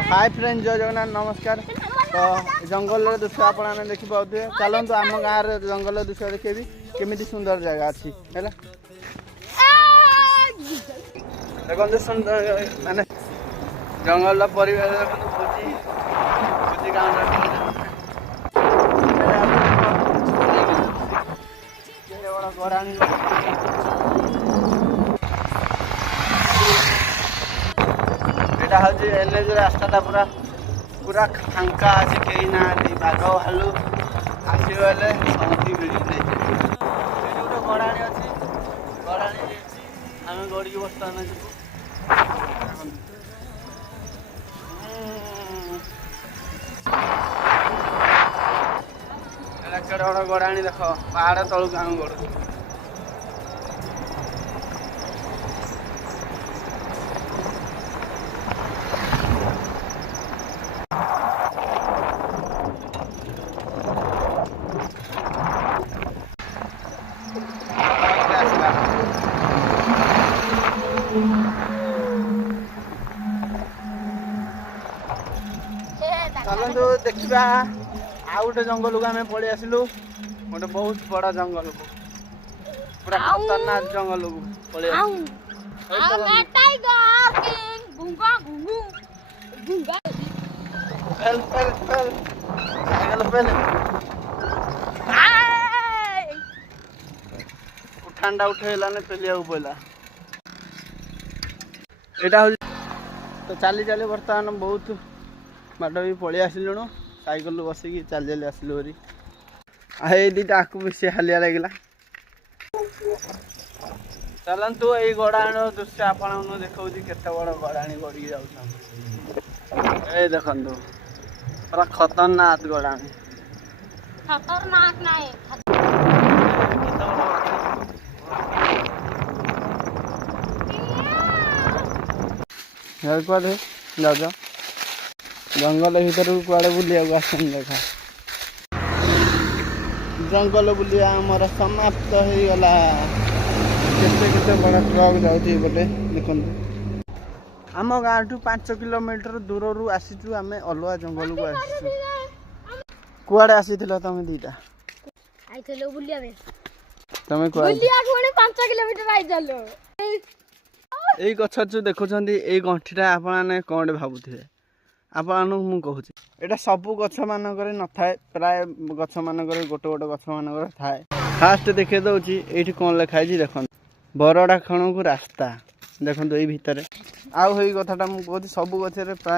Hi friend जय जगन्नाथ नमस्कार। तो जंगल दृश्य आप देखिए चलतु आम गाँव जंगल दृश्य देखेबी केमी सुंदर जगह अच्छी है देखते सुंदर माने जंगल परिवेश देखते भोजी गराणी यहाँ हूँ एनएच रास्ता पूरा पूरा फांका अच्छे कहीं ना बाघ भालू आसगले समझी मिल गोटे गराणी अच्छी गराणी आम गड़ी बर्तमान केड़े बड़ गराणी देख पहाड़ तलू आम गड़ू चलतु देखा आउ गोटे जंगल को आम पलि आसलु गोटे बहुत बड़ा जंगल को पूरा खतरनाक जंगल को पलि ठंडा उठेलाने पेलिया पड़ा यहाँ तो चली चली बर्तमान बहुत बाट भी पलि आसलुणु साइकेल बसिकी चली चली आसलु हरी ये दीटा आकु बेसी हालिया लगे चलतु यही गड़ाणी दृश्य आपको देखा केते बड़ गड़ाणी गड़ी जा देखु पूरा खतरनाक गड़ाणी खतरनाक नहीं कुआडे जाओ जंगल भीतर कुआडे बुलिया आसन देखा जंगल बुलिया आमर समाप्त हो गला केते बड़ा ट्रक जाऊँगी बोले देखु आम गाँव ठू 5 किलोमीटर दूर रू आसीचु आम अलुआ जंगल को आसीचु कुआडे आसी तुम दीटा आइथलो बुलिया में तमे कुआडे बुलिया कोने 5 किलोमीटर आइथलो एई गछ जो देखुछंदी एई गंठीटा आपने कौन भावुथिबे आपन मु कहूची एटा सबु गछ मानकर न थाए प्राय गछ मानकर गोटे गोटे गछ मानकर थाए फास्ट देखे दउची एठी कोन लिखा है देखन बरडा खण को रास्ता देखन एई भितर आउ हेई कथाटा मु कहूची सबु गछ रे प्राय